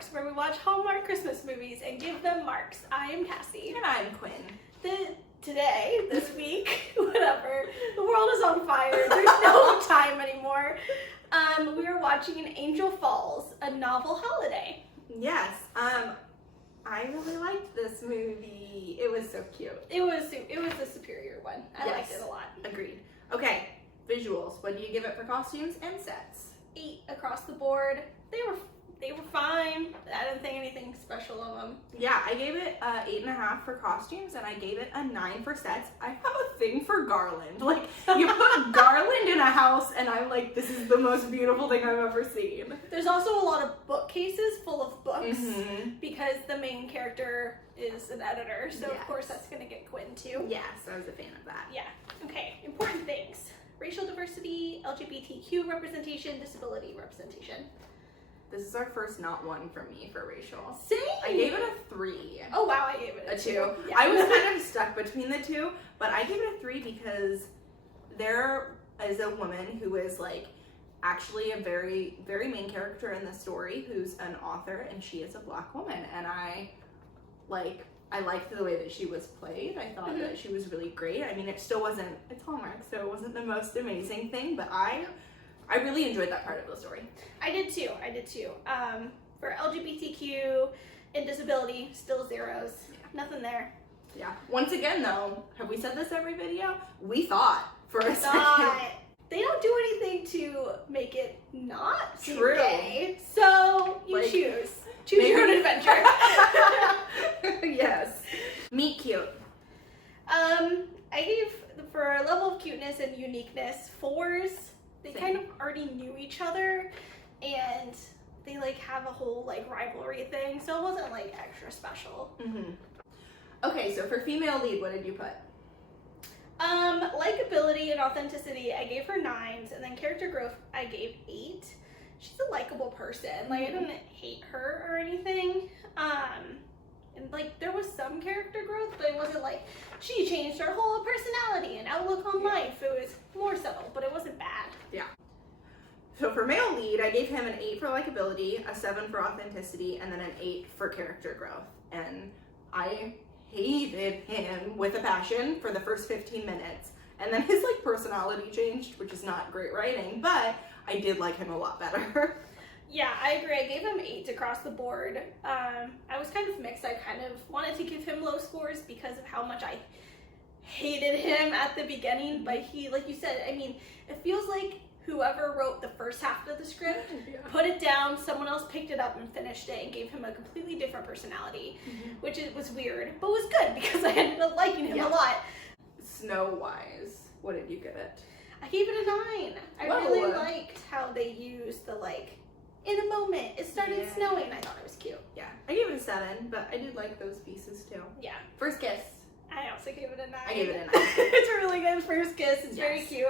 HallMarks, where we watch Hallmark Christmas movies and give them marks. I am Cassie. And I'm Quinn. Today, this week, whatever, the world is on fire. There's no time anymore. We are watching Angel Falls, a novel holiday. Yes. I really liked this movie. It was so cute. It was the superior one. I liked it a lot. Agreed. Okay, visuals. What do you give it for costumes and sets? 8 across the board. They were fine. I didn't think anything special of them. Yeah, I gave it 8.5 for costumes, and I gave it a 9 for sets. I have a thing for garland. Like, you put garland in a house, and I'm like, this is the most beautiful thing I've ever seen. There's also a lot of bookcases full of books because the main character is an editor, so of course that's gonna get Quinn too. Yes, I was a fan of that. Yeah. Okay, important things. Racial diversity, LGBTQ representation, disability representation. This is our first not one from me for racial. Same! I gave it a 3. Oh wow, I gave it a 2. Yeah. I was kind of stuck between the two, but I gave it a 3 because there is a woman who is like actually a very, very main character in the story who's an author, and she is a Black woman, and I liked the way that she was played. I thought that she was really great. I mean, it's Hallmark, so it wasn't the most amazing thing, but I really enjoyed that part of the story. I did too. For LGBTQ and disability, still zeros. Yeah. Nothing there. Yeah. Once again, though, have we said this every video? We thought for a second. They don't do anything to make it not True. Gay, so you choose. Choose your own adventure. Yes. Meet cute. I gave, for a level of cuteness and uniqueness, 4s. They kind of already knew each other, and they like have a whole like rivalry thing, so it wasn't like extra special. Okay, so for female lead, what did you put? Likability and authenticity, I gave her 9s, and then character growth, I gave 8. She's a likable person. Like, I didn't hate her or anything. And like, there was some character growth, but it wasn't like she changed her whole personality and outlook on life. It was more subtle, but it wasn't bad. Yeah. So for male lead, I gave him an 8 for likability, a 7 for authenticity, and then an 8 for character growth. And I hated him with a passion for the first 15 minutes. And then his like personality changed, which is not great writing, but I did like him a lot better. Yeah, I agree. I gave him 8s across the board. I was kind of mixed. I kind of wanted to give him low scores because of how much I hated him at the beginning, but he, like you said, I mean, it feels like whoever wrote the first half of the script put it down, someone else picked it up and finished it and gave him a completely different personality, which was weird, but was good because I ended up liking him a lot. Snow-wise, what did you give it? I gave it a 9. I really liked how they used the like, in a moment, it started snowing. I thought it was cute. Yeah, I gave it a 7, but I did like those pieces too. Yeah. First kiss. I also gave it a 9. I gave it a 9. It's a really good first kiss. It's very cute.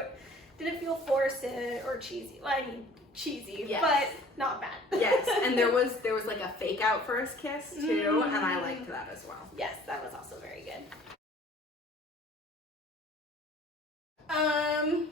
Didn't feel forced or cheesy. Well, I mean, cheesy, but not bad. Yes, and there was like a fake out first kiss too, and I liked that as well. Yes, that was also very good. Okay.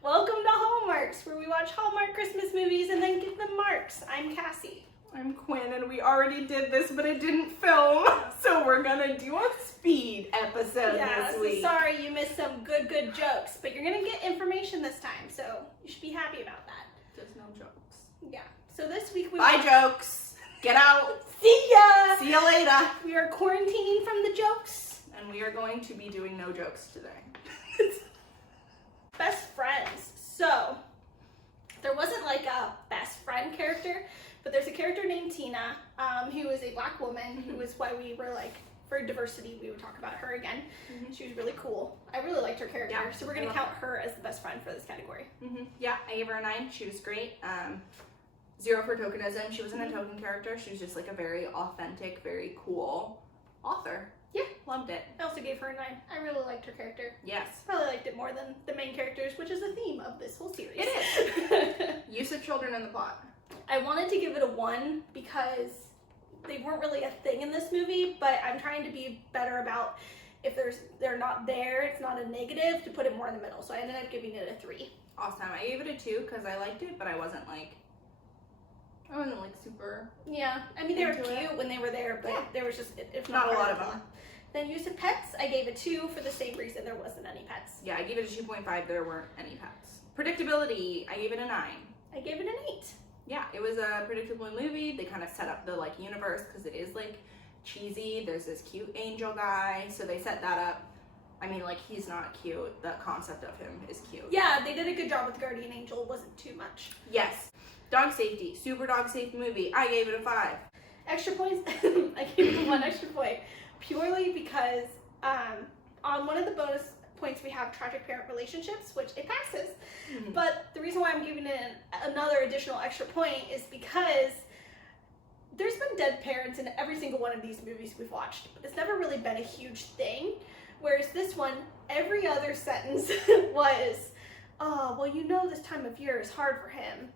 Welcome to HallMarks, where we watch Hallmark Christmas movies and then give them marks. I'm Cassie. I'm Quinn, and we already did this, but it didn't film, so we're gonna do a speed episode this week. Sorry you missed some good jokes, but you're gonna get information this time, so you should be happy about that. There's no jokes. Yeah. So this week we Bye, jokes. Get out. See ya. See ya later. We are quarantining from the jokes, and we are going to be doing no jokes today. Best friends. So there wasn't like a best friend character, but there's a character named Tina, who is a Black woman, who is why we were like, for diversity, we would talk about her again. She was really cool. I really liked her character, so we're gonna count her as the best friend for this category. Yeah, I gave her a 9. She was great. 0 for tokenism. She wasn't a token character. She was just like a very authentic, very cool author. Yeah, loved it. I also gave her a 9. I really liked her character. Yes. Probably liked it more than the main characters, which is the theme of this whole series. It is. Use of children in the plot. I wanted to give it a 1 because they weren't really a thing in this movie, but I'm trying to be better about if they're not there, it's not a negative, to put it more in the middle. So I ended up giving it a 3. Awesome. I gave it a 2 because I liked it, but I wasn't like I wasn't like super. Yeah, I mean they were Into cute it. when they were there, but Yeah. there was just if Not a part lot of them. that. Then use of pets, I gave it 2 for the same reason there wasn't any pets. Yeah, I gave it a 2.5. There weren't any pets. Predictability, I gave it a 9. I gave it an 8. Yeah, it was a predictable movie. They kind of set up the like universe because it is like cheesy. There's this cute angel guy, so they set that up. I mean, like, he's not cute. The concept of him is cute. Yeah, they did a good job with Guardian Angel. It wasn't too much. Yes. Dog safety, super dog safe movie. I gave it a 5. Extra points, I gave it 1 extra point. Purely because on one of the bonus points we have tragic parent relationships, which it passes. Mhm. But the reason why I'm giving it another additional extra point is because there's been dead parents in every single one of these movies we've watched, but it's never really been a huge thing. Whereas this one, every other sentence was, oh, well, you know this time of year is hard for him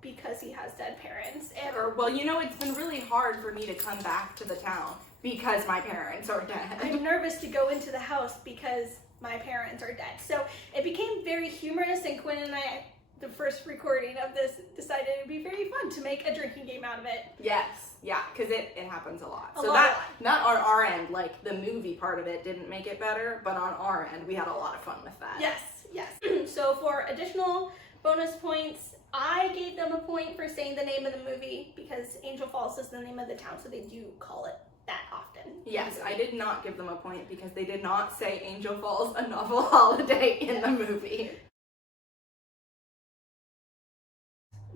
because he has dead parents. And Or, well, you know, it's been really hard for me to come back to the town because my parents are dead. I'm nervous to go into the house because my parents are dead. So it became very humorous, and Quinn and I, the first recording of this, decided it would be very fun to make a drinking game out of it. Yes, yeah, because it happens a lot. A So lot. that, not on our end, like, the movie part of it didn't make it better, but on our end, we had a lot of fun with that. Yes, yes. So for additional bonus points, I gave them a point for saying the name of the movie because Angel Falls is the name of the town, so they do call it that often. Yes, I did not give them a point because they did not say Angel Falls, a novel holiday in the movie.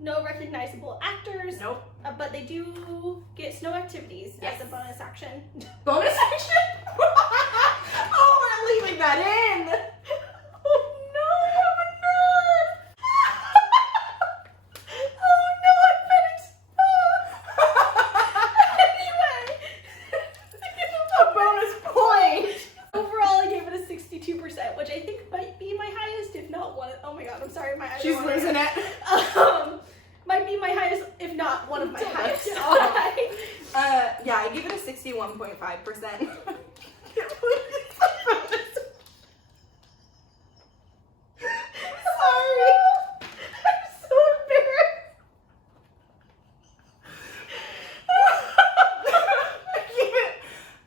No recognizable actors, Nope. but they do get snow activities Yes. as a bonus action. Bonus action? Oh, we're leaving that in! Oh no, I'm a nerd! Oh no, I'm finished! Anyway, A bonus point! overall I gave it a 62%, which I think might be my highest, if not one. Oh my god, I'm sorry, my eyes She's are watering. losing it. Might be my highest, if not one of my Don't highest. let yeah, I give it a 61.5%. Sorry. I'm so embarrassed.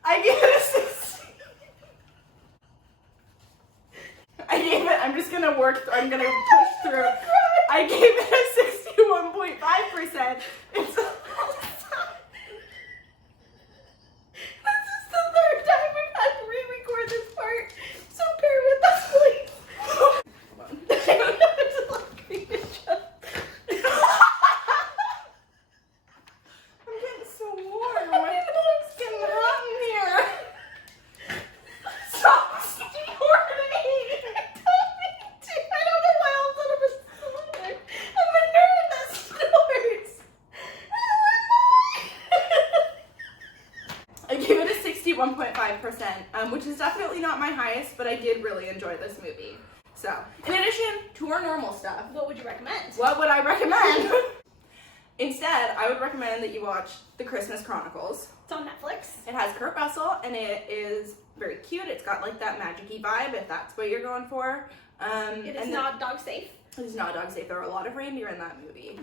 I give it a 60. I'm just gonna work, I'm gonna push through. I gave it a 61.5%. It's This is the third time we've had to re-record this part, so bear with us, please. I'm getting so warm. It's getting hot in here. Stop snorting. I don't know why all of a sudden I'm a snorter. I'm a nerd that snorts. I give it a 61.5%, which is definitely not my highest, but I did really enjoy this movie. So, in addition to our normal stuff, What would you recommend? what would I recommend? Instead, I would recommend that you watch The Christmas Chronicles. It's on Netflix. It has Kurt Russell, and it is very cute. It's got like that magic-y vibe, if that's what you're going for. It is not dog safe. It is not dog safe. There are a lot of reindeer in that movie,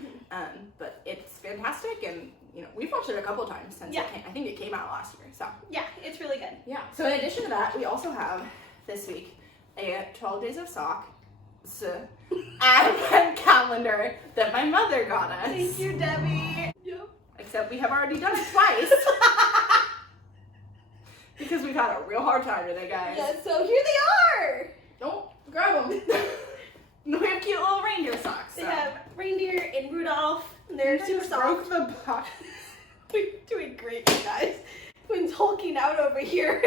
but it's fantastic, and you know we've watched it a couple times since Yeah. it came. I think it came out last year. So Yeah, it's really good. yeah. So in addition to that, we also have this week a 12 Days of Socks advent calendar that my mother got us. Thank you, Debbie. Yep. Except we have already done it twice. Because we've had a real hard time today, guys. Yeah, so here they are. Don't grab them. We have cute little reindeer socks. They so. have reindeer and Rudolph, and they're I super just soft. broke the box. We're doing great, you guys. Quinn's hulking out over here.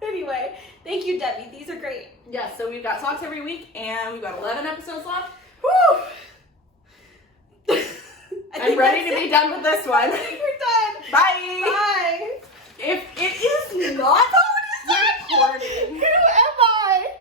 Anyway, thank you, Debbie. These are great. Yes, so we've got socks every week, and we've got 11 episodes left. Woo! I'm ready to be done with this one. I think we're done. Bye. Bye. If it is not recording.